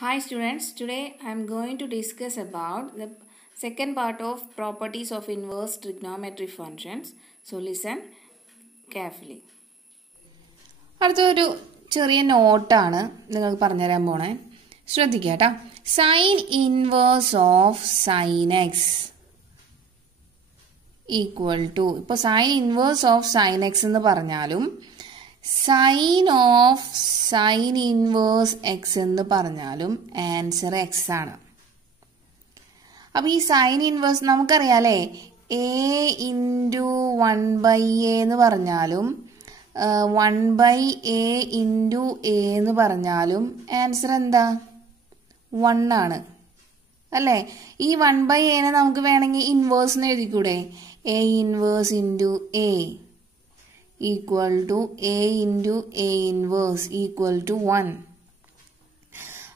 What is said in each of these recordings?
Hi students, today I am going to discuss about the second part of properties of inverse trigonometry functions. So listen carefully. അടുത്തൊരു ചെറിയ നോട്ടാണ് നിങ്ങൾക്ക് പറഞ്ഞുതരാൻ പോണേ. ശ്രദ്ധിക്കുക കേട്ടോ. Sine inverse of sine x equal to, ഇപ്പോൾ sine inverse of sine x എന്ന് പറഞ്ഞാലും sine of sine inverse x എന്ന് പറഞ്ഞാലും ആൻസർ എക്സ് ആണ്. അപ്പൊ ഈ സൈൻ ഇൻവേഴ്സ് നമുക്കറിയാലേ, എ ഇൻറ്റു 1/a എന്ന് പറഞ്ഞാലും 1/a ഇൻറ്റു എ എന്ന് പറഞ്ഞാലും ആൻസർ എന്താ? 1 ആണ് അല്ലേ? ഈ 1/a നമുക്ക് വേണമെങ്കിൽ ഇൻവേഴ്സ് എന്ന് എഴുതിക്കൂടെ? A inverse into a equal to a into a inverse equal to 1.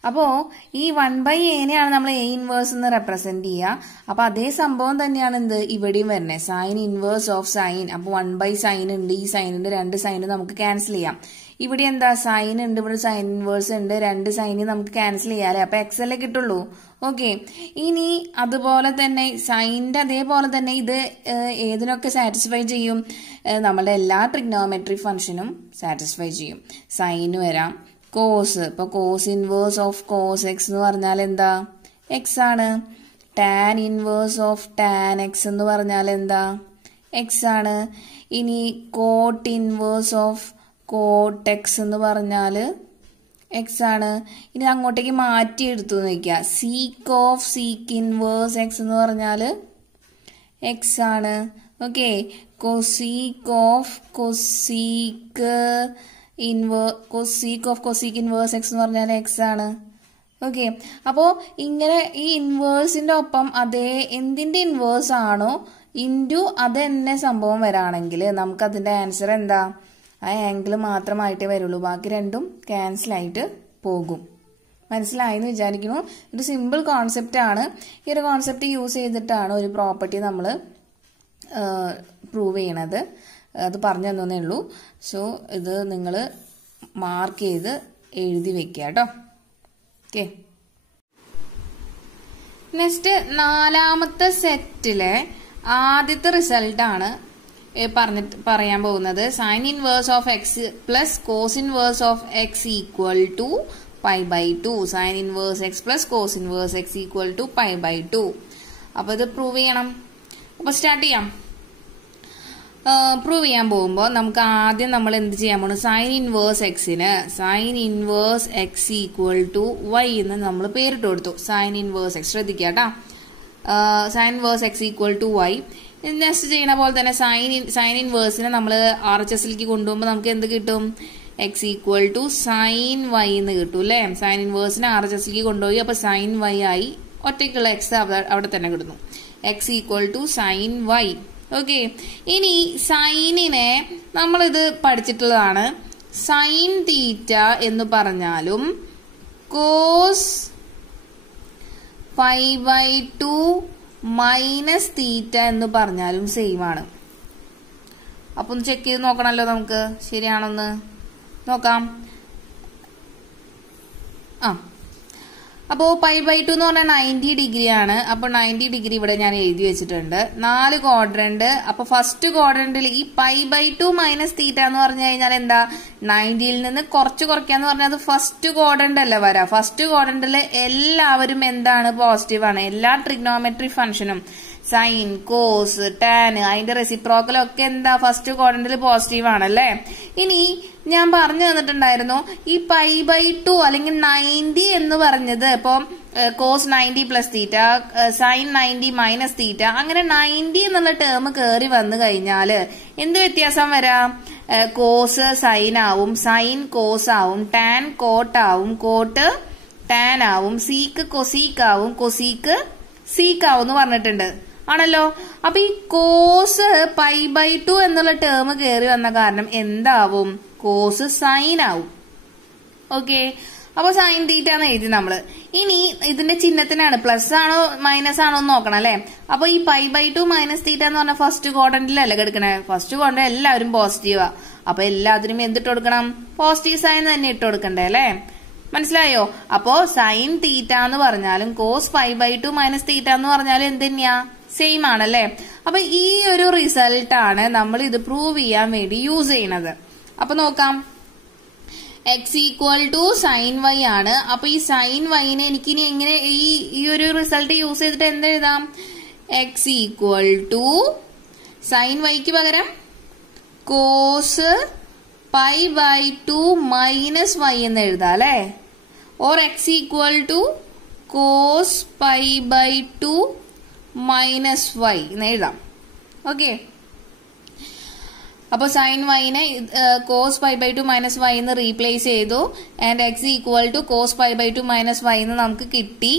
അപ്പോൾ ഈ 1/a നമ്മൾ a ഇൻവേഴ്സ് എന്ന് റെപ്രസെന്റ് ചെയ്യുക. അപ്പൊ അതേ സംഭവം തന്നെയാണ് എന്ത് ഇവിടെയും വരുന്നത്, സൈൻ ഇൻവേഴ്സ് ഓഫ് സൈൻ. അപ്പൊ 1/sin ഉണ്ട്, ഈ സൈനുണ്ട്, 2 സൈന് നമുക്ക് ക്യാൻസൽ ചെയ്യാം. ഇവിടെ എന്താ സൈൻ ഉണ്ട്, ഇവിടെ സൈൻ ഇൻവേഴ്സ് ഉണ്ട്, 2 സൈന് നമുക്ക് ക്യാൻസൽ ചെയ്യാല്ലേ. അപ്പൊ എക്സ് അല്ലേ കിട്ടുള്ളൂ. ഓക്കെ, ഇനി അതുപോലെ തന്നെ സൈനിന്റെ അതേപോലെ തന്നെ ഇത് ഏതിനൊക്കെ സാറ്റിസ്ഫൈ ചെയ്യും? നമ്മളുടെ എല്ലാ ട്രിഗ്നോമെട്രി ഫംഗ്ഷനും സാറ്റിസ്ഫൈ ചെയ്യും. സൈന് വരാം, കോസ്, ഇപ്പൊ cos inverse of cos x എന്ന് പറഞ്ഞാൽ എന്താ? എക്സ് ആണ്. Tan inverse of tan x എന്ന് പറഞ്ഞാൽ എന്താ? എക്സ് ആണ്. ഇനി cot inverse of cot x എന്ന് പറഞ്ഞാല് എക്സ് ആണ്. ഇനി അങ്ങോട്ടേക്ക് മാറ്റി എടുത്തു നോക്കുക, sec of sec inverse x എന്ന് പറഞ്ഞാല് എക്സ് ആണ്. Okay, cosec of cosec inverse x എന്ന് പറഞ്ഞാൽ എക്സ് ആണ്. ഓക്കെ, അപ്പോ ഇങ്ങനെ ഈ ഇൻവേഴ്സിന്റെ ഒപ്പം അതേ എന്തിന്റെ ഇൻവേഴ്സ് ആണോ ഇൻറ്റു അത് തന്നെ സംഭവം വരാണെങ്കിൽ നമുക്ക് അതിന്റെ ആൻസർ എന്താ? ആ ആംഗിൾ മാത്രമായിട്ടേ വരുള്ളൂ, ബാക്കി രണ്ടും ക്യാൻസൽ ആയിട്ട് പോകും. മനസ്സിലായെന്ന് വിചാരിക്കുന്നു. ഒരു സിമ്പിൾ കോൺസെപ്റ്റ് ആണ്. ഈ ഒരു കോൺസെപ്റ്റ് യൂസ് ചെയ്തിട്ടാണ് ഒരു പ്രോപ്പർട്ടി നമ്മൾ പ്രൂവ് ചെയ്യണത്. അത് പറഞ്ഞു തന്നേ ഉള്ളൂ. സോ ഇത് നിങ്ങൾ മാർക്ക് ചെയ്ത് എഴുതി വെക്കുക കേട്ടോ. ഓക്കെ, നെക്സ്റ്റ് 4ാമത്തെ സെറ്റിലെ ആദ്യത്തെ റിസൾട്ട് ആണ് പറയാൻ പോകുന്നത്. Sine inverse of x plus cos inverse of x equal to π/2. Sine inverse x plus cos inverse x equal to π/2. അപ്പൊ ഇത് പ്രൂവ് ചെയ്യണം. അപ്പൊ സ്റ്റാർട്ട് ചെയ്യാം. പ്രൂവ് ചെയ്യാൻ പോകുമ്പോൾ നമുക്ക് ആദ്യം നമ്മൾ എന്ത് ചെയ്യാൻ പോകണം? സൈൻ ഇൻവേഴ്സ് എക്സിന് sine inverse x equal to y എന്ന് നമ്മൾ പേരിട്ട് കൊടുത്തു. സൈൻ ഇൻവേഴ്സ് എക്സ്, ശ്രദ്ധിക്കുക കേട്ടോ. Sine inverse x equal to y. Next ചെയ്യുന്ന പോലെ തന്നെ സൈൻ ഇൻവേഴ്സിനെ നമ്മൾ RHSലേക്ക് കൊണ്ടുപോകുമ്പോൾ നമുക്ക് എന്ത് കിട്ടും? X equal to sine y എന്ന് കിട്ടും അല്ലെ. സൈൻ ഇൻവേഴ്സിനെ RHSലേക്ക് കൊണ്ടുപോയി, അപ്പൊ സൈൻ വൈ ആയി. ഒറ്റയ്ക്കുള്ള എക്സ് അവിടെ തന്നെ കിട്ടുന്നു. X equal to sine y. Okay, ഇനി സൈനിനെ നമ്മളിത് പഠിച്ചിട്ടുള്ളതാണ്. സൈൻ തീറ്റ എന്ന് പറഞ്ഞാലും കോസ് π/2 മൈനസ് തീറ്റ എന്ന് പറഞ്ഞാലും സെയിം ആണ്. അപ്പൊ ഒന്ന് ചെക്ക് ചെയ്ത് നോക്കണല്ലോ നമുക്ക്, ശരിയാണോന്ന് നോക്കാം. അപ്പോ π/2 എന്ന് പറഞ്ഞാൽ 90 ഡിഗ്രി ആണ്. അപ്പൊ 90 ഡിഗ്രി ഇവിടെ ഞാൻ എഴുതി വെച്ചിട്ടുണ്ട്. 4 ക്വാഡ്രന്റ്. അപ്പൊ ഫസ്റ്റ് ക്വാഡ്രന്റിൽ ഈ π/2 മൈനസ് തീറ്റ എന്ന് പറഞ്ഞു കഴിഞ്ഞാൽ എന്താ? 90ൽ നിന്ന് കുറച്ച് കുറയ്ക്കാന്ന് പറഞ്ഞാൽ അത് ഫസ്റ്റ് ക്വാഡ്രന്റ് അല്ല വരാ. ഫസ്റ്റ് ക്വാഡ്രന്റിൽ എല്ലാവരും എന്താണ്? പോസിറ്റീവ് ആണ്. എല്ലാ ട്രിഗ്നോമെട്രി ഫംഗ്ഷനും സൈൻ, കോസ്, ടാൻ, അതിന്റെ റെസിപ്രോക്കൽ ഒക്കെ എന്താ? ഫസ്റ്റ് ക്വാഡ്രന്റിൽ പോസിറ്റീവ് ആണല്ലേ. ഇനി ഞാൻ പറഞ്ഞു തന്നിട്ടുണ്ടായിരുന്നു ഈ π/2 അല്ലെങ്കിൽ 90 എന്ന് പറഞ്ഞത് ഇപ്പൊ cos 90 plus theta, sine 90 minus theta, അങ്ങനെ 90 എന്നുള്ള ടേം കയറി വന്നു കഴിഞ്ഞാല് എന്ത് വ്യത്യാസം വരാം? കോസ് സൈൻ ആവും, സൈൻ കോസ് ആവും, ടാൻ കോട്ട് ആവും, കോട്ട് ടാൻ ആവും, സീക്ക് കൊസീക്ക് ആവും, കൊസീക്ക് സീക്ക് ആവും എന്ന് പറഞ്ഞിട്ടുണ്ട് ആണല്ലോ. അപ്പൊ ഈ കോസ് π/2 എന്നുള്ള ടേം കയറി വന്ന കാരണം എന്താവും? കോസ് സൈൻ ആവും. ഓക്കെ, അപ്പൊ സൈൻ തീറ്റ എന്ന് എഴുതി നമ്മള്. ഇനി ഇതിന്റെ ചിഹ്നത്തിനാണ് പ്ലസ് ആണോ മൈനസ് ആണോ എന്ന് നോക്കണം അല്ലെ. അപ്പൊ ഈ π/2 മൈനസ് തീറ്റ എന്ന് പറഞ്ഞാൽ ഫസ്റ്റ് ക്വാഡ്രന്റിലല്ല കിടക്കണേ. ഫസ്റ്റ് ക്വാഡ്രന്റ് എല്ലാവരും പോസിറ്റീവാ. അപ്പൊ എല്ലാത്തിനും എന്തിട്ട് കൊടുക്കണം? പോസിറ്റീവ് സൈൻ തന്നെ ഇട്ട് കൊടുക്കണ്ടേ അല്ലെ. മനസ്സിലായോ? അപ്പോ സൈൻ തീറ്റ എന്ന് പറഞ്ഞാലും cos pi by 2 minus theta എന്ന് പറഞ്ഞാലും എന്ത് തന്നെയാ? സെയിം ആണല്ലേ? അപ്പൊ ഈ ഒരു റിസൾട്ട് ആണ് നമ്മൾ ഇത് പ്രൂവ് ചെയ്യാൻ വേണ്ടി യൂസ് ചെയ്യണത്. അപ്പൊ നോക്കാം, x equal to sine y ആണ്. അപ്പൊ ഈ സൈൻ വൈനെ എനിക്കിനി എങ്ങനെ ഈ ഒരു റിസൾട്ട് യൂസ് ചെയ്തിട്ട് എന്ത് എഴുതാം? എക്സ് ഈക്വൽ ടു സൈൻ വൈക്ക് പകരം cos pi by 2 minus y എന്ന് എഴുതാം അല്ലെ? Or x equal to cos pi by 2 minus y എന്ന് എഴുതാം. ഓക്കെ, അപ്പൊ സൈൻ വൈനെ cos pi by 2 minus y എന്ന് റീപ്ലേസ് ചെയ്തു. And x equal to cos pi by 2 minus y എന്ന് നമുക്ക് കിട്ടി.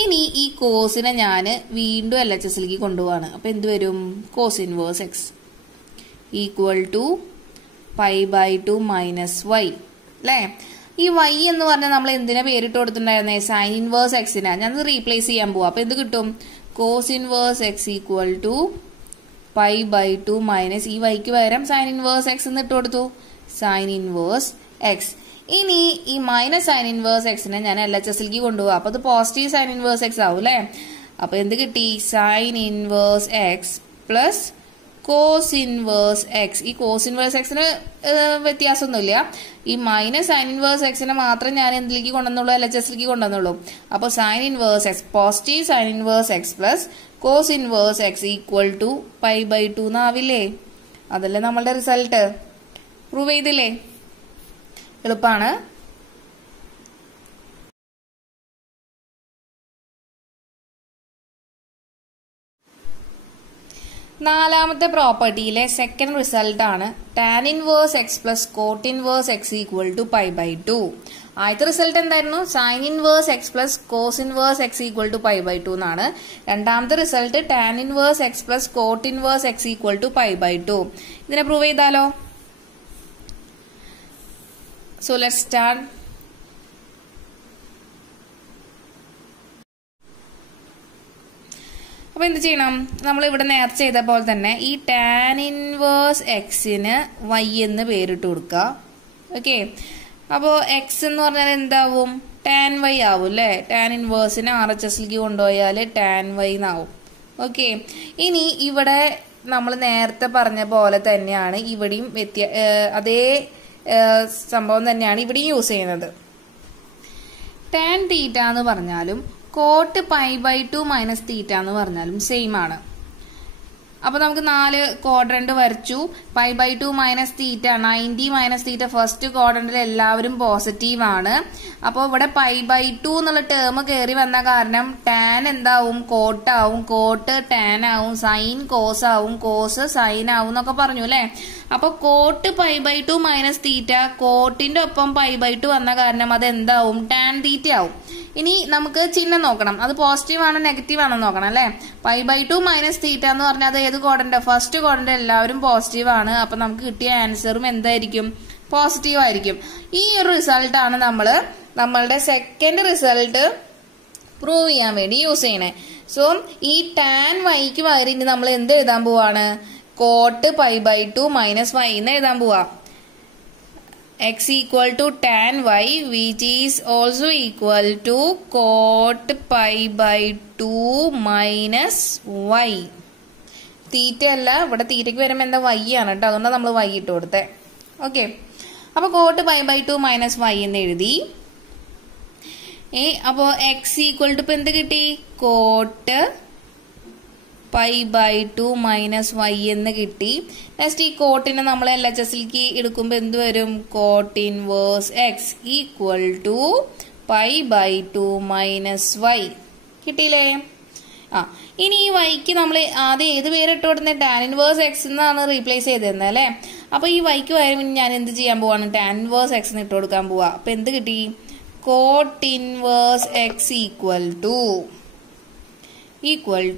ഇനി ഈ കോസിനെ ഞാൻ വീണ്ടും LHSലേക്ക് കൊണ്ടുപോവാണ്. അപ്പൊ എന്ത് വരും? Cos inverse x equal to pi by 2 minus y അല്ലേ? ഈ വൈ എന്ന് പറഞ്ഞാൽ നമ്മൾ എന്തിനാ പേരിട്ട് കൊടുത്തിട്ടുണ്ടായിരുന്നേ? Sine inverse എക്സിനാ. ഞാൻ റീപ്ലേസ് ചെയ്യാൻ പോവാ. അപ്പൊ എന്ത് കിട്ടും? Cos inverse x equal to pi by 2 minus ഈ വൈക്ക് പകരം സൈൻ ഇൻവേഴ്സ് എക്സ് എന്ന് ഇട്ട് കൊടുത്തു, സൈൻ ഇൻവേഴ്സ് എക്സ്. ഇനി ഈ മൈനസ് സൈൻ ഇൻവേഴ്സ് എക്സിനെ ഞാൻ LHSലേക്ക് കൊണ്ടുപോകാം. അപ്പൊ അത് പോസിറ്റീവ് സൈൻ ഇൻവേഴ്സ് എക്സ് ആവും അല്ലെ? അപ്പൊ എന്ത് കിട്ടി? Sine inverse x plus cos inverse x. ഈ കോസ് ഇൻവേഴ്സ് എക്സിന് വ്യത്യാസമൊന്നുമില്ല. ഈ മൈനസ് സൈൻ ഇൻവേഴ്സ് എക്സിനെ മാത്രം ഞാൻ എന്തിലേക്ക് കൊണ്ടുവന്നുള്ളൂ? LHSലേക്ക് കൊണ്ടുവന്നുള്ളൂ. അപ്പൊ sine inverse x positive sine inverse x plus cos inverse x equal to pi by 2 എന്നാവില്ലേ? അതല്ലേ നമ്മളുടെ റിസൾട്ട്. പ്രൂവ് ചെയ്തില്ലേ? എളുപ്പമാണ്. നാലാമത്തെ പ്രോപ്പർട്ടിയിലെ സെക്കൻഡ് റിസൾട്ട് ആണ് tan inverse x plus cot inverse x equal to pi by 2. ആദ്യത്തെ റിസൾട്ട് എന്തായിരുന്നു? Sine inverse x plus cos inverse x equal to pi by 2 എന്നാണ്. രണ്ടാമത്തെ result tan inverse x plus cot inverse x equal to pi by 2. ഇതിനെ prove ചെയ്താലോ? So let's start. അപ്പൊ എന്ത് ചെയ്യണം? നമ്മൾ ഇവിടെ നേരത്തെ ചെയ്ത പോലെ തന്നെ ഈ ടാൻ ഇൻവേഴ്സ് എക്സിന് വൈ എന്ന് പേരിട്ട് കൊടുക്കുക. ഓക്കെ, അപ്പോ എക്സ് എന്ന് പറഞ്ഞാൽ എന്താവും? ടാൻ വൈ ആവും അല്ലെ? ടാൻ ഇൻവേഴ്സിനെ RHSലേക്ക് കൊണ്ടുപോയാൽ ടാൻ വൈ എന്നാവും. ഓക്കെ, ഇനി ഇവിടെ നമ്മൾ നേരത്തെ പറഞ്ഞ പോലെ തന്നെയാണ് ഇവിടെയും അതേ സംഭവം തന്നെയാണ് ഇവിടെയും യൂസ് ചെയ്യുന്നത്. ടാൻ തീറ്റ എന്ന് പറഞ്ഞാലും cot pi by 2 minus theta എന്ന് പറഞ്ഞാലും സെയിം ആണ്. അപ്പൊ നമുക്ക് 4 ക്വാഡ്രന്റ് വരച്ചു. Pi by 2 minus theta 90 minus theta first ക്വാഡ്രന്റിൽ എല്ലാവരും പോസിറ്റീവ് ആണ്. അപ്പൊ ഇവിടെ പൈ ബൈ 2 എന്നുള്ള ടേം കയറി വന്ന കാരണം ടാൻ എന്താവും? കോട്ടാവും, കോട്ട് ടാൻ ആവും, സൈൻ കോസ് ആവും, കോസ് സൈൻ ആവും എന്നൊക്കെ പറഞ്ഞു അല്ലെ? അപ്പൊ cot pi by 2 minus theta കോട്ടിന്റെ ഒപ്പം പൈ ബൈ 2 വന്ന കാരണം അത് എന്താവും? ടാൻ തീറ്റ ആവും. ഇനി നമുക്ക് ചിഹ്നം നോക്കണം. അത് പോസിറ്റീവ് ആണോ നെഗറ്റീവ് ആണോ നോക്കണം അല്ലെ? പൈ ബൈ 2 മൈനസ് തീറ്റ എന്ന് പറഞ്ഞാൽ അത് ഏത് ക്വാഡ്രന്റ്? ഫസ്റ്റ് ക്വാഡ്രന്റ് എല്ലാവരും പോസിറ്റീവ് ആണ്. അപ്പൊ നമുക്ക് കിട്ടിയ ആൻസറും എന്തായിരിക്കും? പോസിറ്റീവ് ആയിരിക്കും. ഈ ഒരു റിസൾട്ട് ആണ് നമ്മളുടെ സെക്കൻഡ് റിസൾട്ട് പ്രൂവ് ചെയ്യാൻ വേണ്ടി യൂസ് ചെയ്യണേ. സോ ഈ ടാൻ വൈക്ക് പകരം ഇനി നമ്മൾ എന്ത് എഴുതാൻ പോവാണ്? Cot pi by 2 minus y എന്ന് എഴുതാൻ പോവാ. x equal to tan y which is also equal to cot pi by 2 minus y. തീറ്റ അല്ല, ഇവിടെ തീറ്റയ്ക്ക് വരുമ്പോൾ എന്താ y ആണ് കേട്ടോ, അതുകൊണ്ടാണ് നമ്മൾ y ഇട്ട് കൊടുത്തേ. ഓക്കെ, അപ്പൊ cot pi by 2 minus y എന്ന് എഴുതി. അപ്പോ x ഈക്വൽ ടു ഇപ്പൊ എന്ത് കിട്ടി? Cot pi by 2 minus y എന്ന് കിട്ടി. നെക്സ്റ്റ് ഈ കോട്ടിനെ നമ്മൾ LHSലേക്ക് എടുക്കുമ്പോൾ എന്ത് വരും? Cot inverse x equal to pi by 2 minus y കിട്ടിയില്ലേ? ഇനി ഈ വൈക്ക് നമ്മൾ ആദ്യം ഏത് പേരിട്ട് കൊടുത്തത്? ടാൻ ഇൻവേഴ്സ് എക്സ് എന്നാണ് റീപ്ലേസ് ചെയ്തിരുന്നത് അല്ലെ? അപ്പൊ ഈ വൈക്ക് വരും ഞാൻ എന്ത് ചെയ്യാൻ പോവാണ്? ടാൻ ഇൻവേഴ്സ് എക്സ് ഇട്ട് കൊടുക്കാൻ പോവാ. അപ്പൊ എന്ത് കിട്ടി? Cot inverse x equal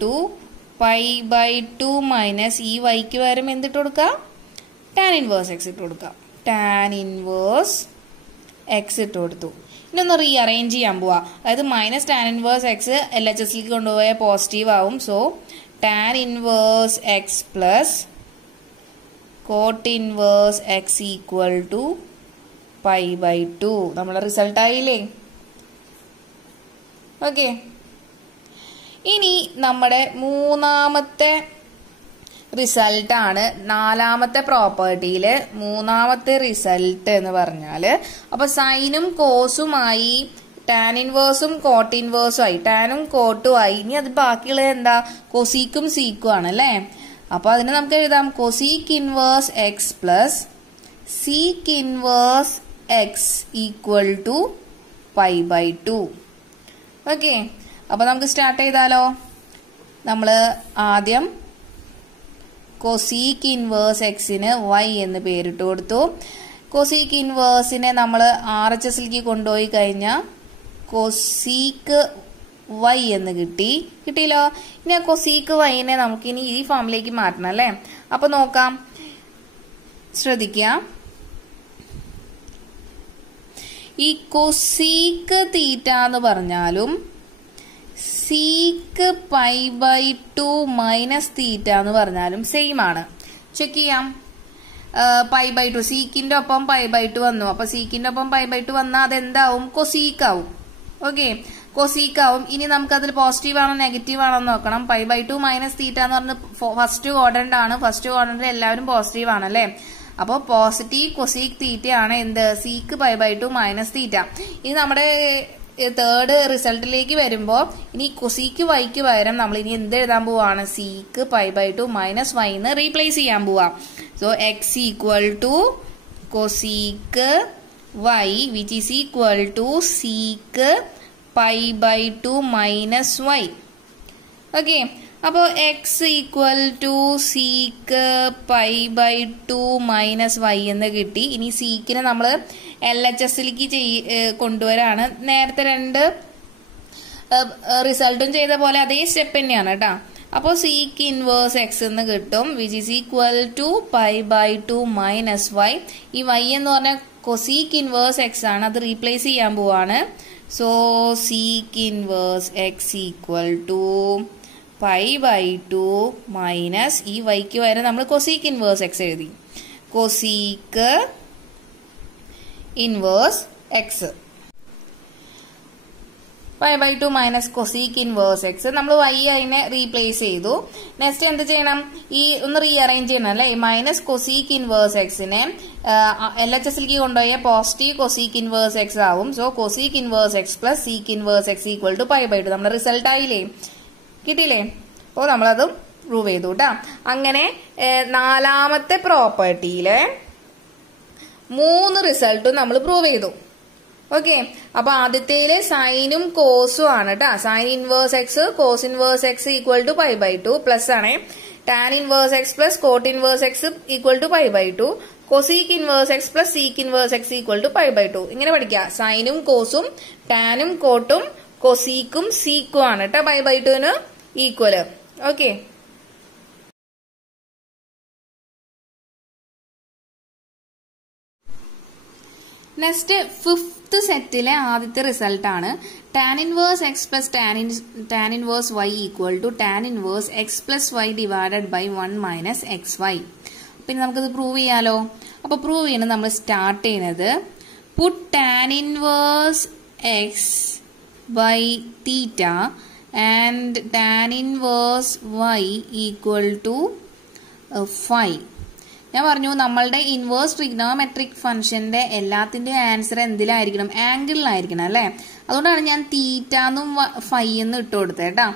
to pi by 2 minus ഈ വൈക്ക് പകരം എന്തിട്ട് കൊടുക്കാം? ടാൻ ഇൻവേഴ്സ് എക്സ് ഇട്ട് കൊടുക്കാം. ടാൻ ഇൻവേഴ്സ് എക്സ് ഇട്ട് കൊടുത്തു. ഇതൊന്ന് റീഅറേഞ്ച് ചെയ്യാൻ പോവാ. അതായത് മൈനസ് ടാൻ ഇൻവേഴ്സ് എക്സ് LHSലേക്ക് കൊണ്ടുപോയാൽ പോസിറ്റീവ് ആവും. So tan inverse x plus cot inverse x equal to π/2 നമ്മളെ റിസൾട്ട് ആയില്ലേ. ഓക്കെ, ഇനി നമ്മുടെ മൂന്നാമത്തെ റിസൾട്ടാണ് നാലാമത്തെ പ്രോപ്പർട്ടിയില് മൂന്നാമത്തെ റിസൾട്ട് എന്ന് പറഞ്ഞാല്, അപ്പൊ സൈനും കോസുമായി ടാൻ ഇൻവേഴ്സും കോട്ട് ഇൻവേഴ്സും ആയി, ടാനും കോട്ടും ആയി. ഇനി അത് ബാക്കിയുള്ളത് എന്താ? കൊസീക്കും സീക്കും ആണ് അല്ലേ. അപ്പൊ അതിന് നമുക്ക് എഴുതാം cosec inverse x plus sec inverse x equal to π/2. Okay, അപ്പൊ നമുക്ക് സ്റ്റാർട്ട് ചെയ്താലോ. നമ്മള് ആദ്യം കൊസീക്ക് ഇൻവേഴ്സ് എക്സിന് y എന്ന് പേരിട്ട് കൊടുത്തു. കൊസീക്ക് ഇൻവേഴ്സിനെ നമ്മൾ RHSലേക്ക് കൊണ്ടുപോയി കഴിഞ്ഞാൽ കൊസീക്ക് y എന്ന് കിട്ടിയല്ലോ. ഇനി ആ കൊസീക്ക് yനെ നമുക്ക് ഇനി ഈ ഫോമിലേക്ക് മാറ്റണം അല്ലേ. അപ്പൊ നോക്കാം, ശ്രദ്ധിക്കാം. ഈ കൊസീക്ക് തീറ്റ എന്ന് പറഞ്ഞാലും സീക്ക് π/2 മൈനസ് തീറ്റ എന്ന് പറഞ്ഞാലും സെയിം ആണ്. ചെക്ക് ചെയ്യാം. π/2 സീക്കിന്റെ ഒപ്പം π/2 വന്നു. അപ്പൊ സീക്കിന്റെ ഒപ്പം π/2 വന്നാൽ അതെന്താവും? കൊസീക്കാവും. ഓക്കെ, കൊസീക്കാവും. ഇനി നമുക്ക് അതിൽ പോസിറ്റീവ് ആണോ നെഗറ്റീവ് ആണോ നോക്കണം. π/2 മൈനസ് തീറ്റ എന്ന് പറഞ്ഞ് ഫസ്റ്റ് ക്വാഡ്രന്റ് ആണ്. ഫസ്റ്റ് ക്വാഡ്രന്റിൽ എല്ലാവരും പോസിറ്റീവ് ആണല്ലേ. അപ്പോൾ പോസിറ്റീവ് കൊസീക്ക് തീറ്റ ആണ് എന്ത്? Sec π/2 minus theta. ഇനി നമ്മുടെ തേർഡ് റിസൾട്ടിലേക്ക് വരുമ്പോ ഇനി കൊസീക്ക് വൈക്ക് പകരം നമ്മൾ ഇനി എന്ത് എഴുതാൻ പോവാണ്? സീക്ക് π/2 മൈനസ് y എന്ന് റീപ്ലേസ് ചെയ്യാൻ പോവാ. So x equal to cosec y which is equal to sec π/2 minus y. Okay, അപ്പോ x equal to sec π/2 minus y എന്ന് കിട്ടി. ഇനി സീക്കിനെ നമ്മൾ LHSലേക്ക് കൊണ്ടുവരാണ്. നേരത്തെ രണ്ട് റിസൾട്ടും ചെയ്ത പോലെ അതേ സ്റ്റെപ്പ് തന്നെയാണ് കേട്ടോ. അപ്പോൾ സീക്ക് ഇൻവേഴ്സ് എക്സ് എന്ന് കിട്ടും which is equal to π/2 minus y. ഈ y എന്ന് പറഞ്ഞാൽ കൊസീക്ക് ഇൻവേഴ്സ് എക്സ് ആണ്, അത് റീപ്ലേസ് ചെയ്യാൻ പോവാണ്. So sec inverse x equal to π/2 minus ഈ വൈക്ക് വരെ നമ്മൾ കൊസീക്ക് ഇൻവേഴ്സ് എക്സ് എഴുതി. Cosec inverse x π/2 minus cosec inverse x. നമ്മൾ y അതിനെ റീപ്ലേസ് ചെയ്തു. നെക്സ്റ്റ് എന്ത് ചെയ്യണം? ഈ ഒന്ന് റീഅറേഞ്ച് ചെയ്യണം അല്ലെ. മൈനസ് കൊസീക്ക് ഇൻവേഴ്സ് എക്സിനെ LHSലേക്ക് കൊണ്ടുപോയ പോസിറ്റീവ് കൊസീക്ക് ഇൻവേഴ്സ് എക്സ് ആവും. So cosec inverse x plus sec inverse x equal to π/2. നമ്മുടെ റിസൾട്ട് ആയില്ലേ, കിട്ടിയില്ലേ? അപ്പോൾ നമ്മളതും പ്രൂവ് ചെയ്തു കേട്ടാ. അങ്ങനെ നാലാമത്തെ പ്രോപ്പർട്ടിയിലെ 3 റിസൾട്ടും നമ്മൾ പ്രൂവ് ചെയ്തു. ഓക്കെ, അപ്പൊ ആദ്യത്തേല് സൈനും കോസും ആണ് കേട്ടാ. Sine inverse x cos inverse x equal to π/2 plus ആണ്. Tan inverse x plus cot inverse x equal to π/2. Cosec inverse x plus sec inverse x equal to π/2. ഇങ്ങനെ പഠിക്കാം. സൈനും കോസും ടാനും കോട്ടും കൊസീക്കും സീക്കും ആണ് കേട്ടോ π/2ന് ഈക്വല്. ഓക്കെ, നെക്സ്റ്റ് ഫിഫ്ത്ത് സെറ്റിലെ ആദ്യത്തെ റിസൾട്ട് ആണ് tan inverse x plus tan inverse y equal to tan inverse x plus y divided by 1 minus x y. പിന്നെ നമുക്കത് പ്രൂവ് ചെയ്യാലോ. അപ്പൊ പ്രൂവ് ചെയ്യണം നമ്മൾ സ്റ്റാർട്ട് ചെയ്യുന്നത് put tan inverse x by theta and tan inverse y equal to 5. ഞാൻ പറഞ്ഞു നമ്മളുടെ ഇൻവേഴ്സ് ട്രിഗ്നോമെട്രിക് ഫംഗ്ഷന്റെ എല്ലാത്തിന്റെ ആൻസർ എന്തിലായിരിക്കണം? ആംഗിളിലായിരിക്കണം അല്ലെ. അതുകൊണ്ടാണ് ഞാൻ തീറ്റാന്നും ഫൈ എന്ന് ഇട്ട് കൊടുത്തത് കേട്ടോ.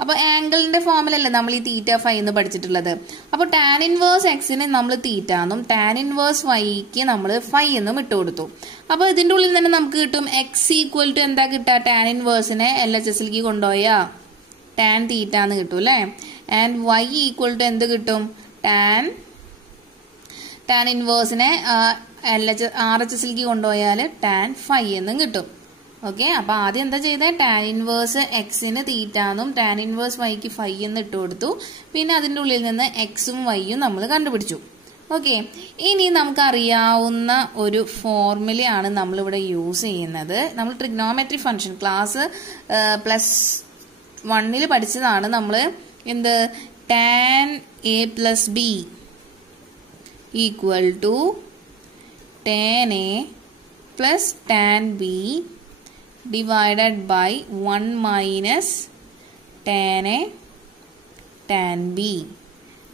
അപ്പൊ ആംഗിളിന്റെ ഫോമിലല്ലേ നമ്മൾ ഈ തീറ്റ ഫൈ എന്ന് പഠിച്ചിട്ടുള്ളത്. അപ്പൊ ടാൻ ഇൻവേഴ്സ് എക്സിന് നമ്മൾ തീറ്റാന്നും ടാൻ ഇൻവേഴ്സ് വൈക്ക് നമ്മൾ ഫൈ എന്നും ഇട്ട് കൊടുത്തു. അപ്പൊ ഇതിന്റെ ഉള്ളിൽ തന്നെ നമുക്ക് കിട്ടും എക്സ് ഈക്വൽ ടു എന്താ കിട്ടുക? ടാൻ ഇൻവേഴ്സിനെ LHSലേക്ക് കൊണ്ടുപോയാ ടാൻ തീറ്റ എന്ന് കിട്ടും അല്ലെ. ആൻഡ് y ഈക്വൽ ടു എന്ത് കിട്ടും? ടാൻ ഇൻവേഴ്സിനെ RHSലേക്ക് കൊണ്ടുപോയാൽ ടാൻ ഫൈ എന്നും കിട്ടും. ഓക്കെ, അപ്പൊ ആദ്യം എന്താ ചെയ്തത്? ടാൻ ഇൻവേഴ്സ് എക്സിന് തീറ്റാന്നും ടാൻ ഇൻവേഴ്സ് വൈക്ക് ഫൈ എന്ന് ഇട്ട് കൊടുത്തു. പിന്നെ അതിന്റെ ഉള്ളിൽ നിന്ന് എക്സും വൈയും നമ്മൾ കണ്ടുപിടിച്ചു. ഓക്കെ, ഇനി നമുക്ക് അറിയാവുന്ന ഒരു ഫോർമുലയാണ് നമ്മളിവിടെ യൂസ് ചെയ്യുന്നത്. നമ്മൾ ട്രിഗ്നോമെട്രി ഫംഗ്ഷൻ ക്ലാസ് +1 പഠിച്ചതാണ്. നമ്മൾ എന്ത് tan a plus b equal to tan a plus tan B divided by 1 minus tan A tan B.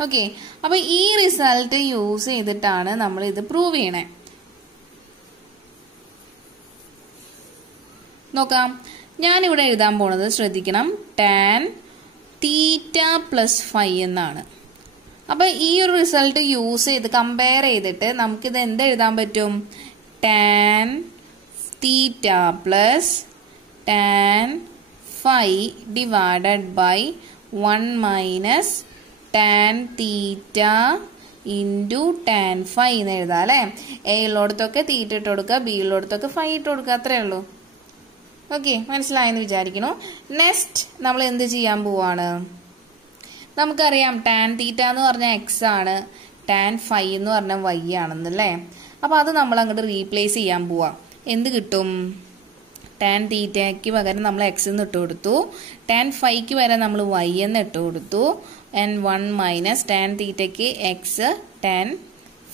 Okay, അപ്പോൾ ഈ റിസൾട്ട് യൂസ് ചെയ്തിട്ടാണ് നമ്മൾ ഇത് പ്രൂവ് ചെയ്യണേ. നോക്കാം, ഞാനിവിടെ എഴുതാൻ പോണത് ശ്രദ്ധിക്കണം, ടാൻ തീറ്റ പ്ലസ് ഫൈ എന്നാണ്. അപ്പോൾ ഈ ഒരു റിസൾട്ട് യൂസ് ചെയ്ത് കമ്പയർ ചെയ്തിട്ട് നമുക്കിത് എന്ത് എഴുതാൻ പറ്റും? Tan theta plus tan phi divided by 1 minus tan theta into tan phi എന്ന് എഴുതാം അല്ലേ. എ ഉള്ളിടത്തൊക്കെ തീറ്റ ഇട്ട് കൊടുക്കുക, ബി ഉള്ളിടത്തൊക്കെ ഫൈ ഇട്ട് കൊടുക്കുക, അത്രേ ഉള്ളൂ. ഓക്കെ, മനസ്സിലായെന്ന് വിചാരിക്കുന്നു. നെക്സ്റ്റ് നമ്മൾ എന്ത് ചെയ്യാൻ പോവാണ്? നമുക്കറിയാം ടാൻ തീറ്റ എന്ന് പറഞ്ഞാൽ എക്സ് ആണ്, ടാൻ ഫൈ എന്ന് പറഞ്ഞാൽ വൈ ആണെന്നല്ലേ. അപ്പോൾ അത് നമ്മൾ അങ്ങോട്ട് റീപ്ലേസ് ചെയ്യാൻ പോവാം. എന്ത് കിട്ടും? ടാൻ തീറ്റയ്ക്ക് പകരം നമ്മൾ എക്സ് എന്ന് ഇട്ട് കൊടുത്തു, ടാൻ ഫൈക്ക് പകരം നമ്മൾ വൈ എന്ന് ഇട്ട് കൊടുത്തു, ആൻഡ് 1 മൈനസ് ടാൻ തീറ്റയ്ക്ക് എക്സ്, ടാൻ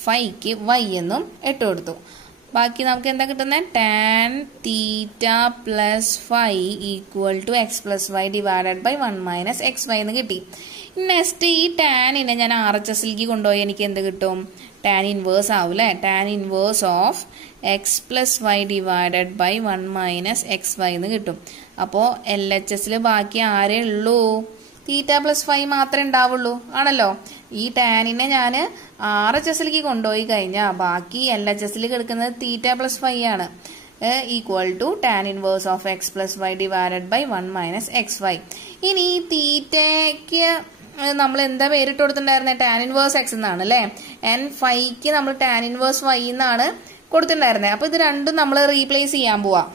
ഫൈക്ക് വൈ എന്നും ഇട്ട് കൊടുത്തു. ബാക്കി നമുക്ക് എന്താ കിട്ടുന്നത്? Tan theta plus phi equal to x plus y divided by 1 minus x y എന്ന് കിട്ടി. നെക്സ്റ്റ് ഈ ടാനിനെ ഞാൻ RHSലേക്ക് കൊണ്ടുപോയി എനിക്ക് എന്ത് കിട്ടും? ടാൻ ഇൻവേഴ്സ് ആവൂല്ലേ. Tan inverse of x plus y divided by 1 minus x y എന്ന് കിട്ടും. അപ്പോൾ LHSൽ ബാക്കി ആരേ ഉള്ളൂ? തീറ്റ പ്ലസ് ഫൈ മാത്രമേ ഉണ്ടാവുള്ളൂ ആണല്ലോ. ഈ ടാനിനെ ഞാൻ RHSലേക്ക് കൊണ്ടുപോയി കഴിഞ്ഞാൽ ബാക്കി LHSൽ കിടക്കുന്നത് തീറ്റ പ്ലസ് ഫൈ ആണ്. Equal to tan inverse of x plus y divided by 1 minus x y. ഇനി ഈ തീറ്റയ്ക്ക് നമ്മൾ എന്താ പേരിട്ട് കൊടുത്തിട്ടുണ്ടായിരുന്നത്? ടാൻ ഇൻവേഴ്സ് എക്സ് എന്നാണ് അല്ലേ. ആൻഡ് ഫൈക്ക് നമ്മൾ ടാൻ ഇൻവേഴ്സ് വൈ എന്നാണ് കൊടുത്തിട്ടുണ്ടായിരുന്നത്. അപ്പോൾ ഇത് രണ്ടും നമ്മൾ റീപ്ലേസ് ചെയ്യാൻ പോവാം.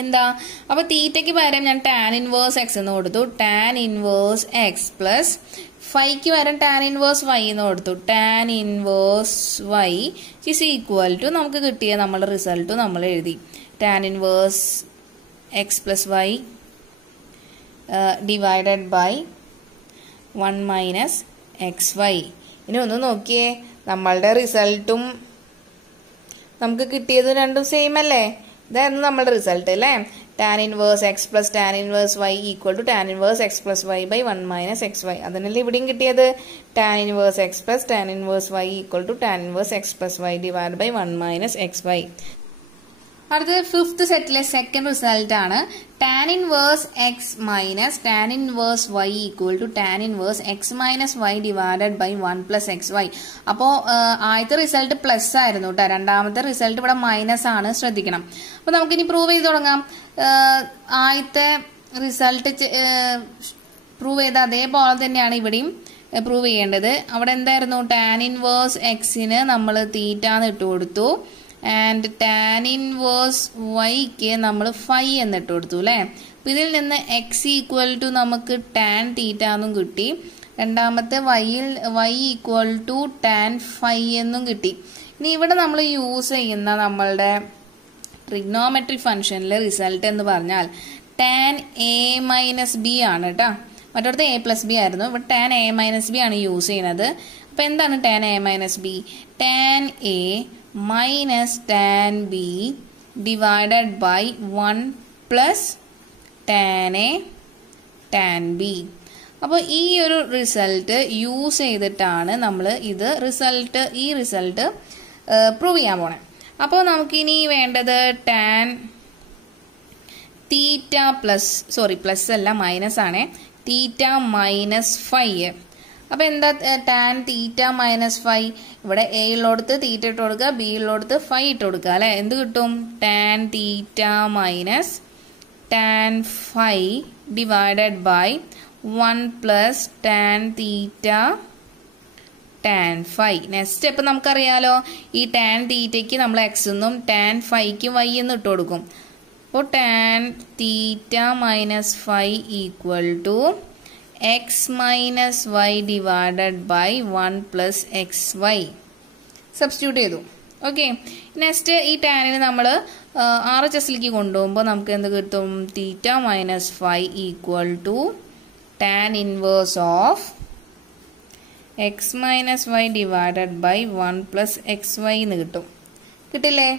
എന്താ? അപ്പോൾ തീറ്റയ്ക്ക് പകരം ഞാൻ ടാൻ ഇൻവേഴ്സ് എക്സ് എന്ന് കൊടുത്തു, ടാൻ ഇൻവേഴ്സ് എക്സ് പ്ലസ് ഫൈക്ക് പകരം ടാൻ ഇൻവേഴ്സ് വൈ എന്ന് കൊടുത്തു, tan inverse y is equal to നമുക്ക് കിട്ടിയ നമ്മുടെ റിസൾട്ട് നമ്മൾ എഴുതി. Tan inverse x plus y divided by 1 minus x y. ഇനി ഒന്ന് നോക്കിയേ, നമ്മളുടെ റിസൾട്ടും നമുക്ക് കിട്ടിയത് രണ്ടും സെയിം അല്ലേ. ഇതായിരുന്നു നമ്മുടെ റിസൾട്ട് അല്ലേ. Tan inverse x plus tan inverse y equal to tan inverse x plus y by 1 minus x y. അതിനല്ലേ ഇവിടെയും കിട്ടിയത്. Tan inverse x plus tan inverse y equal to tan inverse x plus y divide by 1 minus x y. അടുത്തത് fifth സെറ്റിലെ second result ആണ്. Tan inverse x minus tan inverse y equal to tan inverse x minus y divided by 1 plus x y. അപ്പോൾ ആദ്യത്തെ result plus ആയിരുന്നു കേട്ടോ, രണ്ടാമത്തെ result ഇവിടെ minus ആണ്, ശ്രദ്ധിക്കണം. അപ്പോൾ നമുക്കിനി പ്രൂവ് ചെയ്ത് തുടങ്ങാം. ആദ്യത്തെ റിസൾട്ട് പ്രൂവ് ചെയ്ത അതേപോലെ തന്നെയാണ് ഇവിടെയും പ്രൂവ് ചെയ്യേണ്ടത്. അവിടെ എന്തായിരുന്നു? ടാൻ ഇൻവേഴ്സ് എക്സിന് നമ്മൾ തീറ്റ എന്ന് ഇട്ട് കൊടുത്തു, ആൻഡ് ടാൻ ഇൻവേഴ്സ് വൈക്ക് നമ്മൾ ഫൈ എന്നിട്ട് കൊടുത്തു അല്ലേ. അപ്പം ഇതിൽ നിന്ന് എക്സ് ഈക്വൽ ടു നമുക്ക് ടാൻ തീറ്റ എന്നും കിട്ടി, രണ്ടാമത്തെ y equal to tan phi എന്നും കിട്ടി. ഇനി ഇവിടെ നമ്മൾ യൂസ് ചെയ്യുന്ന നമ്മളുടെ ട്രിഗ്നോമെട്രിക് ഫംഗ്ഷനിലെ റിസൾട്ട് എന്ന് പറഞ്ഞാൽ ടാൻ എ മൈനസ് ബി ആണ് കേട്ടോ. മറ്റൊരുത്ത് എ പ്ലസ് ബി ആയിരുന്നു, ഇവിടെ ടാൻ എ മൈനസ് ബി ആണ് യൂസ് ചെയ്യുന്നത്. അപ്പം എന്താണ് tan A minus B? Tan A minus tan B divided by 1 plus tan A tan B. അപ്പോൾ ഈ ഒരു റിസൾട്ട് യൂസ് ചെയ്തിട്ടാണ് നമ്മൾ ഈ റിസൾട്ട് പ്രൂവ് ചെയ്യാൻ പോണേ. അപ്പോൾ നമുക്കിനി വേണ്ടത് ടാൻ തീറ്റ പ്ലസ് അല്ല മൈനസ് ആണ്, തീറ്റ മൈനസ് ഫൈ. അപ്പോൾ എന്താ ടാൻ തീറ്റ മൈനസ് ഫൈ? ഇവിടെ എ ഉള്ളിടത്ത് തീറ്റ ഇട്ട് കൊടുക്കുക, ബി ഉള്ളിടത്ത് ഫൈ ഇട്ട് കൊടുക്കുക അല്ലെ. എന്ത് കിട്ടും? Tan theta minus tan phi divided by 1 plus tan theta tan phi. Next step നമുക്കറിയാലോ, ഈ ടാൻ തീറ്റയ്ക്ക് നമ്മൾ എക്സ് എന്നും ടാൻ ഫൈക്ക് വൈ എന്നും ഇട്ട് കൊടുക്കും. അപ്പോൾ tan theta minus phi equal to x minus y divided by 1 plus x y substitute ചെയ്തു. ഓക്കെ, നെക്സ്റ്റ് ഈ ടാനിന് നമ്മൾ RHSലേക്ക് കൊണ്ടുപോകുമ്പോൾ നമുക്ക് എന്ത് കിട്ടും? Theta minus phi equal to tan inverse of x minus y divided by 1 plus x y എന്ന് കിട്ടും. കിട്ടില്ലേ?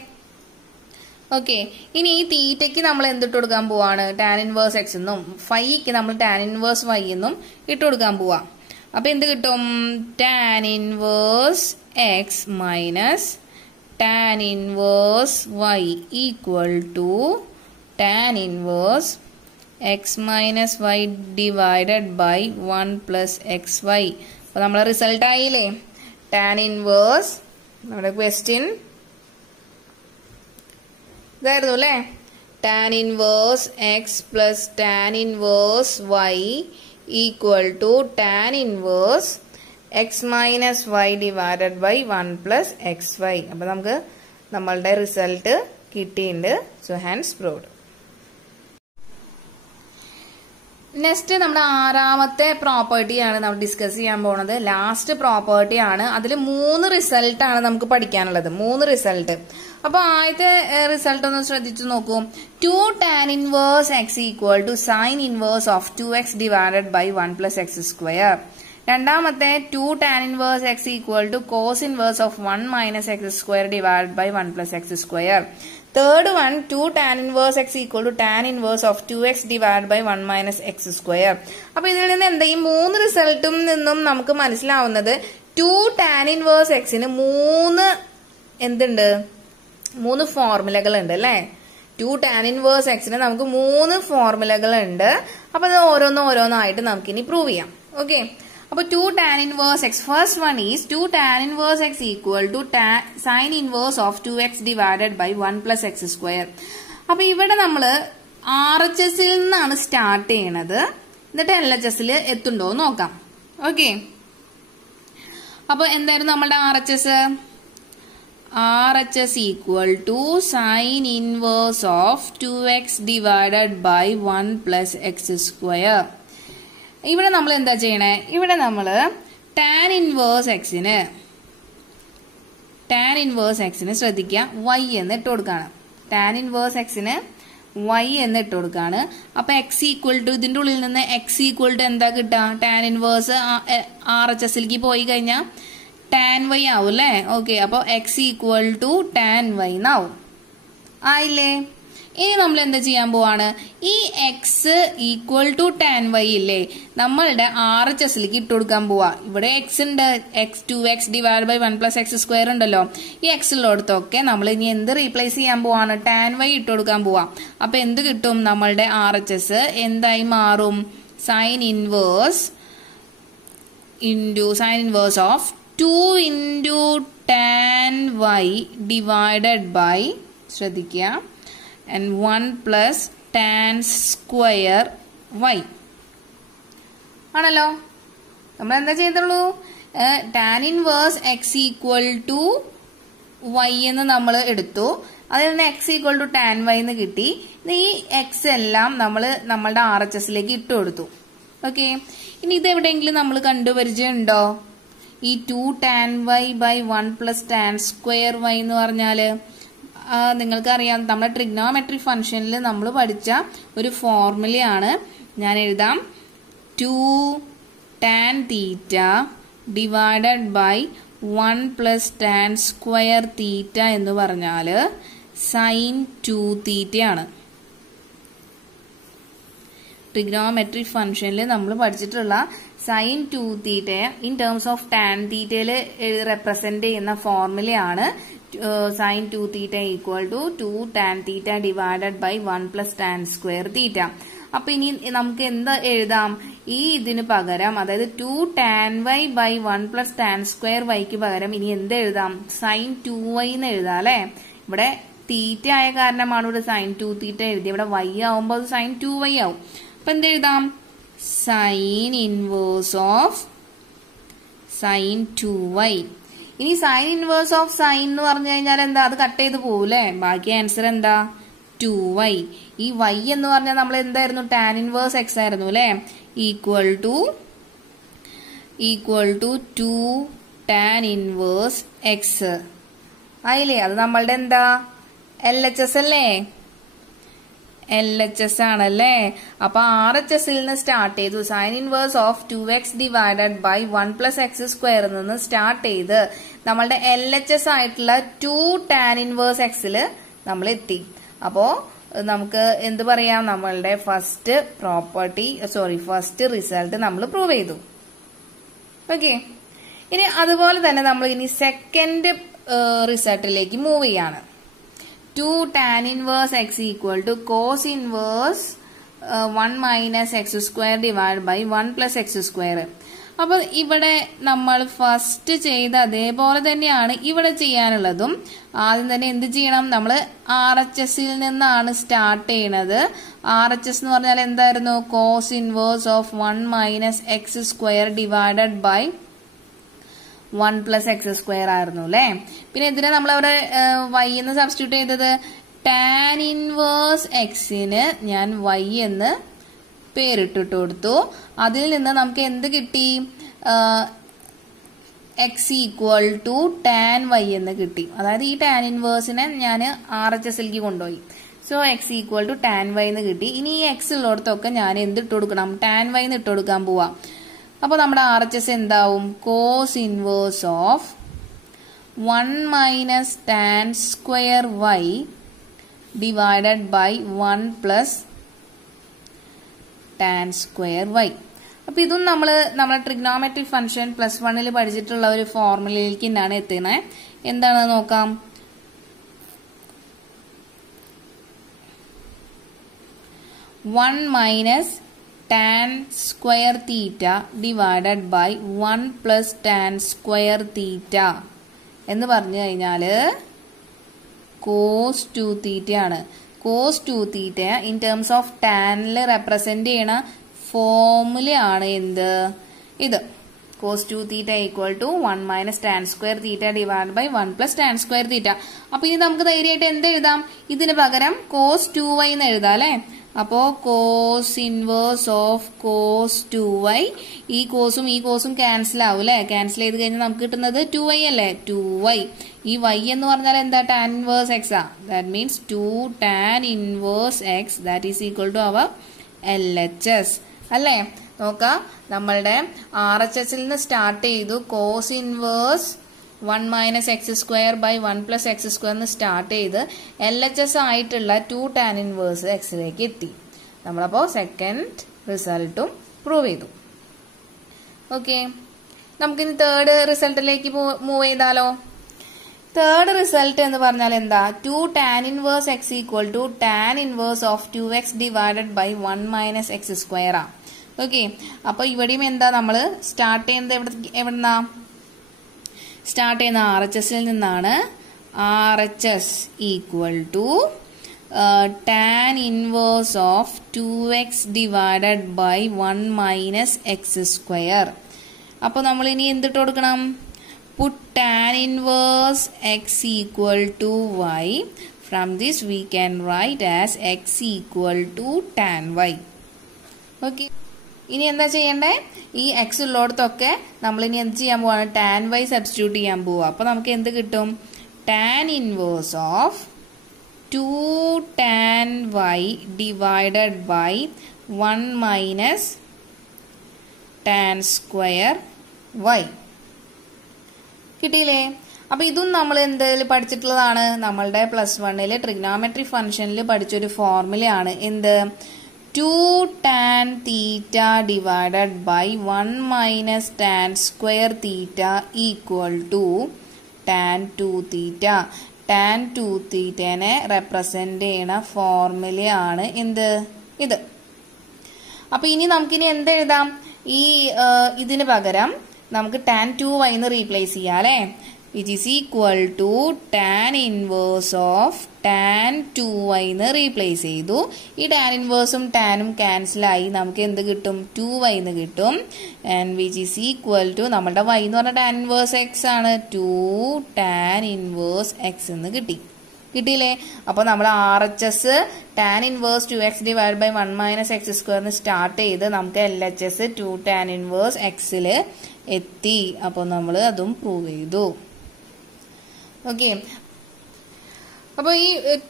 ഓക്കെ, ഇനി ഈ തീറ്റയ്ക്ക് നമ്മൾ എന്തിട്ട് കൊടുക്കാൻ പോവാണ്? ടാൻ ഇൻവേഴ്സ് എക്സ് എന്നും ഫൈക്ക് നമ്മൾ ടാൻ ഇൻവേഴ്സ് വൈ എന്നും ഇട്ട് കൊടുക്കാൻ പോവാ. അപ്പൊ എന്ത് കിട്ടും? Tan inverse x minus tan inverse y equal to tan inverse x minus y divided by 1 plus x y. അപ്പൊ നമ്മളെ റിസൾട്ട് ആയില്ലേ? ടാൻ ഇൻവേഴ്സ്, നമ്മുടെ ക്വസ്റ്റ്യൻ ഇതായിരുന്നു അല്ലേ? Tan inverse x plus tan inverse y equal to tan inverse x minus y divided by 1 plus x y. അപ്പൊ നമുക്ക് നമ്മളുടെ result കിട്ടിയിട്ടുണ്ട്. So hands proved. നെക്സ്റ്റ് നമ്മുടെ ആറാമത്തെ പ്രോപ്പർട്ടി ആണ് നമ്മൾ ഡിസ്കസ് ചെയ്യാൻ പോണത്. ലാസ്റ്റ് പ്രോപ്പർട്ടി ആണ്. അതിൽ 3 റിസൾട്ട് ആണ് നമുക്ക് പഠിക്കാനുള്ളത്. 3 റിസൾട്ട്. അപ്പൊ ആദ്യത്തെ റിസൾട്ട് ഒന്ന് ശ്രദ്ധിച്ചു നോക്കൂ. 2 tan inverse x equal to sine inverse of 2x divided by 1 plus x square. രണ്ടാമത്തെ 2 tan inverse x equal to cos inverse of 1 minus x square divided by 1 plus x square. Third one 2 tan inverse x equal to tan inverse of 2x divide by 1 minus x square. അപ്പൊ ഇതിൽ നിന്ന് എന്താ, ഈ 3 റിസൾട്ടും നിന്നും നമുക്ക് മനസ്സിലാവുന്നത് 2 tan inverse എക്സിന് 3 എന്തുണ്ട്? 3 ഫോർമുലകൾ ഉണ്ട് അല്ലെ? 2 ടാൻ ഇൻവേഴ്സ് എക്സിന് നമുക്ക് 3 ഫോർമുലകൾ ഉണ്ട്. അപ്പൊ അത് ഓരോന്നായിട്ട് നമുക്ക് ഇനി പ്രൂവ് ചെയ്യാം. ഓക്കെ, അപ്പൊ 2 tan inverse x, first one is 2 tan inverse x equal to sin inverse of 2x divided by 1 plus x square. അപ്പൊ ഇവിടെ നമ്മള് RHS ൽ നിന്നാണ് സ്റ്റാർട്ട് ചെയ്യണത്. എന്നിട്ട് LHS ൽ എത്തുണ്ടോ നോക്കാം. ഓക്കെ, അപ്പൊ എന്തായിരുന്നു നമ്മളുടെ RHS? RHS equal to sin inverse of 2x divided by 1 plus x square. ഇവിടെ നമ്മൾ എന്താ ചെയ്യണേ? ഇവിടെ നമ്മള് ടാൻ ഇൻവേഴ്സ് എക്സിന് ശ്രദ്ധിക്കുക, y എന്ന് ഇട്ട് കൊടുക്കാണ്. ടാൻ ഇൻവേഴ്സ് എക്സിന് y എന്ന് ഇട്ട് കൊടുക്കാണ്. അപ്പൊ x ഈക്വൽ ടു, ഇതിന്റെ ഉള്ളിൽ നിന്ന് x ഈക്വൽ ടു എന്താ കിട്ടുക? ടാൻ ഇൻവേഴ്സ് RHS ലേക്ക് പോയി കഴിഞ്ഞാൽ ടാൻ y ആവും അല്ലേ? ഓക്കെ, അപ്പൊ x equal to tan y എന്നാവും. ആയില്ലേ? ഇനി നമ്മൾ എന്താ ചെയ്യാൻ പോവാണ്? ഈ x equal to tan y ഇല്ലേ, നമ്മളുടെ RHS ലേക്ക് ഇട്ട് കൊടുക്കാൻ പോവാ. ഇവിടെ എക്സ് ഉണ്ട്, x2x divide by 1 plus x square ഉണ്ടല്ലോ. ഈ എക്സ് ഉള്ളിടത്തൊക്കെ നമ്മൾ ഇനി എന്ത് റീപ്ലേസ് ചെയ്യാൻ പോവാണ്? ടാൻ വൈ ഇട്ട് കൊടുക്കാൻ പോവാ. അപ്പൊ എന്ത് കിട്ടും? നമ്മളുടെ RHS എന്തായി മാറും? Sine inverse of 2 into tan y divided by, ശ്രദ്ധിക്കുക, and 1 plus tan square y ആണല്ലോ. നമ്മൾ എന്താ ചെയ്തുള്ളൂ? Tan inverse x equal to y എന്ന് നമ്മൾ എടുത്തു. അതിൽ നിന്ന് x equal to tan y എന്ന് കിട്ടി. ഈ എക്സ് എല്ലാം നമ്മൾ നമ്മളുടെ RHS ലേക്ക് ഇട്ട് കൊടുത്തു. ഓക്കെ, ഇനി ഇത് എവിടെയെങ്കിലും നമ്മൾ കണ്ടുപരിചയം ഉണ്ടോ? ഈ 2 tan y by 1 plus tan square y എന്ന് പറഞ്ഞാല് നിങ്ങൾക്കറിയാം, നമ്മുടെ ട്രിഗ്നോമെട്രി ഫംഗ്ഷനിൽ നമ്മൾ പഠിച്ച ഒരു ഫോർമുലയാണ്. ഞാൻ എഴുതാം. 2 tan theta divided by 1 plus tan square theta എന്ന് പറഞ്ഞാൽ സൈൻ 2 തീറ്റയാണ്. ട്രിഗ്നോമെട്രി ഫംഗ്ഷനിൽ നമ്മൾ പഠിച്ചിട്ടുള്ള സൈൻ 2 തീറ്റയെ ഇൻ ടേംസ് ഓഫ് ടാൻ തീറ്റയിൽ റെപ്രസെന്റ് ചെയ്യുന്ന ഫോർമുലയാണ് sine 2 theta equal to 2 tan theta divided by 1 plus tan square theta. അപ്പൊ ഇനി നമുക്ക് എന്താ എഴുതാം? ഈ ഇതിന് പകരം, അതായത് 2 tan y by 1 plus tan square വൈക്ക് പകരം ഇനി എന്ത് എഴുതാം? സൈൻ 2y എന്ന് എഴുതാം അല്ലെ? ഇവിടെ തീറ്റ ആയ കാരണമാണ് ഇവിടെ സൈൻ 2 തീറ്റ എഴുതി. ഇവിടെ y ആവുമ്പോൾ അത് സൈൻ 2y ആവും. അപ്പൊ എന്തെഴുതാം? Sine inverse of sine 2y. ഇനി സൈൻ ഇൻവേഴ്സ് ഓഫ് സൈൻ എന്ന് പറഞ്ഞു കഴിഞ്ഞാൽ എന്താ? അത് കട്ട് ചെയ്ത് പോകൂലേ? ബാക്കി ആൻസർ എന്താ? 2y. ഈ y എന്ന് പറഞ്ഞാൽ നമ്മൾ എന്തായിരുന്നു? ടാൻ ഇൻവേഴ്സ് എക്സ് ആയിരുന്നു അല്ലെ? Equal to 2 tan inverse x ആയില്ലേ? അത് നമ്മളുടെ എന്താ? LHS അല്ലേ? LHS ആണല്ലേ? അപ്പൊ RHS ൽ നിന്ന് സ്റ്റാർട്ട് ചെയ്തു. Sine inverse of 2x divided by 1 plus x സ്ക്വയറിൽ നിന്ന് സ്റ്റാർട്ട് ചെയ്ത് നമ്മളുടെ LHS ആയിട്ടുള്ള 2 ടാൻ ഇൻവേഴ്സ് എക്സിൽ നമ്മൾ എത്തി. അപ്പോ നമുക്ക് എന്ത് പറയാം, നമ്മളുടെ ഫസ്റ്റ് റിസൾട്ട് നമ്മൾ പ്രൂവ് ചെയ്തു. ഓക്കെ, ഇനി അതുപോലെ തന്നെ നമ്മൾ ഇനി സെക്കൻഡ് റിസൾട്ടിലേക്ക് മൂവ് ചെയ്യാണ്. 2 tan inverse x equal to cos inverse 1 minus x square divided by 1 plus x square. അപ്പൊ ഇവിടെ നമ്മൾ ഫസ്റ്റ് ചെയ്ത അതേപോലെ തന്നെയാണ് ഇവിടെ ചെയ്യാനുള്ളതും. ആദ്യം തന്നെ എന്ത് ചെയ്യണം, നമ്മൾ RHSൽ നിന്നാണ് സ്റ്റാർട്ട് ചെയ്യണത്. RHS എന്ന് പറഞ്ഞാൽ എന്തായിരുന്നു, cos inverse of 1 minus x square divided by 1 plus x square ആയിരുന്നു അല്ലെ. പിന്നെ ഇതിനെ നമ്മൾ അവിടെ y എന്ന് സബ്സ്റ്റിറ്റ്യൂട്ട് ചെയ്തത്, tan inverse xന് ഞാൻ y എന്ന് പേരിട്ടിട്ട് കൊടുത്തു. അതിൽ നിന്ന് നമുക്ക് എന്ത് കിട്ടി, x equal to tan y എന്ന് കിട്ടി. അതായത് ഈ tan ഇൻവേഴ്സിനെ ഞാൻ RHSലേക്ക് കൊണ്ടുപോയി. So x equal to tan y എന്ന് കിട്ടി. ഇനി ഈ x ഉള്ളിടത്തൊക്കെ ഞാൻ എന്തിട്ട് കൊടുക്കണം, tan y എന്ന് ഇട്ട് കൊടുക്കാൻ പോവാ. അപ്പൊ നമ്മുടെ RHS എന്താവും, cos inverse of 1 minus tan square y divided by 1 plus tan square y. അപ്പൊ ഇതും നമ്മളെ ട്രിഗ്നോമെട്രിക് ഫംഗ്ഷൻ +1 പഠിച്ചിട്ടുള്ള ഒരു ഫോർമുലയിലേക്ക് തന്നെയാണ് എത്തുന്നത്. എന്താണ് നോക്കാം. 1 minus tan square theta divided by 1 plus tan square theta എന്ന് പറഞ്ഞു കഴിഞ്ഞാല് cos 2 തീറ്റ ആണ്. cos 2 theta in terms of ടാനിൽ റെപ്രസെന്റ് ചെയ്യണ ഫോർമുല ആണ് എന്ത്, ഇത് cos 2 theta equal to 1 minus tan square theta divide by 1 plus tan square theta. അപ്പൊ ഇനി നമുക്ക് ധൈര്യമായിട്ട് എന്ത് എഴുതാം, ഇതിന് പകരം cos 2y എന്ന് എഴുതാം അല്ലെ. അപ്പോ cos inverse of cos 2y, ഈ കോസും ക്യാൻസൽ ആവും അല്ലെ. ക്യാൻസൽ ചെയ്ത് കഴിഞ്ഞാൽ നമുക്ക് കിട്ടുന്നത് 2y അല്ലേ. 2y, ഈ y എന്ന് പറഞ്ഞാൽ എന്താ, tan ഇൻവേഴ്സ് x ആ. That means 2 tan inverse x that is equal to our LHS അല്ലേ. നോക്കാം, നമ്മളുടെ RHSൽ നിന്ന് സ്റ്റാർട്ട് ചെയ്തു, cos inverse 1 minus x square by 1 plus x സ്ക്വയറിന് സ്റ്റാർട്ട് ചെയ്ത് LHS ആയിട്ടുള്ള 2 tan ഇൻവേഴ്സ് എക്സിലേക്ക് എത്തി. നമ്മളപ്പോ സെക്കൻഡ് റിസൾട്ടും പ്രൂവ് ചെയ്തു. ഓക്കെ, നമുക്കിനി തേർഡ് റിസൾട്ടിലേക്ക് മൂവ് ചെയ്താലോ. തേർഡ് റിസൾട്ട് എന്ന് പറഞ്ഞാൽ എന്താ, 2 tan inverse x equal to tan inverse of 2x divided by 1 minus x square ആ. ഓക്കെ, അപ്പൊ ഇവിടെയും എന്താ, നമ്മൾ സ്റ്റാർട്ട് ചെയ്യുന്നത് എവിടുന്നാ, സ്റ്റാർട്ട് ചെയ്യുന്ന RHSൽ നിന്നാണ്. RHS equal to tan inverse of 2x divided by 1 minus x square. അപ്പൊ നമ്മൾ ഇനി എന്തിട്ട് കൊടുക്കണം, put tan inverse x equal to y. From this we can write as x equal to tan y. Okay. ഇനി എന്താ ചെയ്യണ്ടേ, ഈ x ഉള്ളിടത്തൊക്കെ നമ്മൾ ഇനി എന്ത് ചെയ്യാൻ പോവാണ്, tan y സബ്സ്റ്റിറ്റ്യൂട്ട് ചെയ്യാൻ പോവാ. അപ്പൊ നമുക്ക് എന്ത് കിട്ടും, tan inverse of 2 tan y divided by 1 minus tan square y കിട്ടിയില്ലേ. അപ്പൊ ഇതും നമ്മൾ എന്തിൽ പഠിച്ചിട്ടുള്ളതാണ്, നമ്മളുടെ +1 ട്രിഗ്നോമെട്രി ഫംഗ്ഷനിൽ പഠിച്ചൊരു ഫോർമുലയാണ്. എന്ത്, 2 tan theta divided by 1 minus tan square theta equal to tan 2 theta. tan 2 തീറ്റനെ റെപ്രസെന്റ് ചെയ്യണ ഫോർമുലയാണ് എന്ത്, ഇത്. അപ്പൊ ഇനി നമുക്കിനി എന്ത് എഴുതാം, ഈ ഇതിന് പകരം നമുക്ക് tan 2y എന്ന് റീപ്ലേസ് ചെയ്യാം അല്ലെ. Which is equal to tan inverse of tan 2y എന്ന് റീപ്ലേസ് ചെയ്തു. ഈ tan ഇൻവേഴ്സും ടാനും ക്യാൻസലായി നമുക്ക് എന്ത് കിട്ടും, 2y എന്ന് കിട്ടും. And which is equal to നമ്മുടെ y എന്ന് പറഞ്ഞ tan ഇൻവേഴ്സ് x ആണ്, 2 tan ഇൻവേഴ്സ് x എന്ന് കിട്ടിയില്ലേ. അപ്പൊ നമ്മൾ RHS tan inverse 2x divide by 1 minus x സ്ക്വയറിന് സ്റ്റാർട്ട് ചെയ്ത് നമുക്ക് LHS 2 tan ഇൻവേഴ്സ് എക്സിൽ എത്തി. അപ്പൊ നമ്മൾ അതും പ്രൂവ് ചെയ്തു. ഓക്കെ, അപ്പൊ ഈ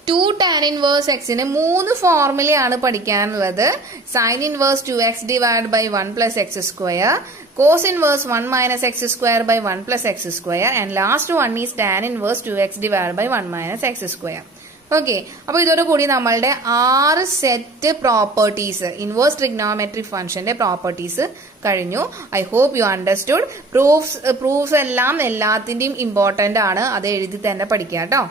2 tan ഇൻവേഴ്സ് എക്സിന് 3 ഫോർമുലയാണ് പഠിക്കാനുള്ളത്. Sine inverse 2x divide by 1 plus x square, cos inverse 1 minus x square by 1 plus x square, and last one is tan inverse 2x divided by 1 minus x square. Okay, അപ്പൊ ഇതോടുകൂടി നമ്മളുടെ 6 set properties inverse trigonometric ഫംഗ്ഷന്റെ properties കഴിഞ്ഞു. I hope you understood. Proofs എല്ലാം എല്ലാത്തിന്റെയും important ആണ്, അത് എഴുതി തന്നെ പഠിക്കുക കേട്ടോ.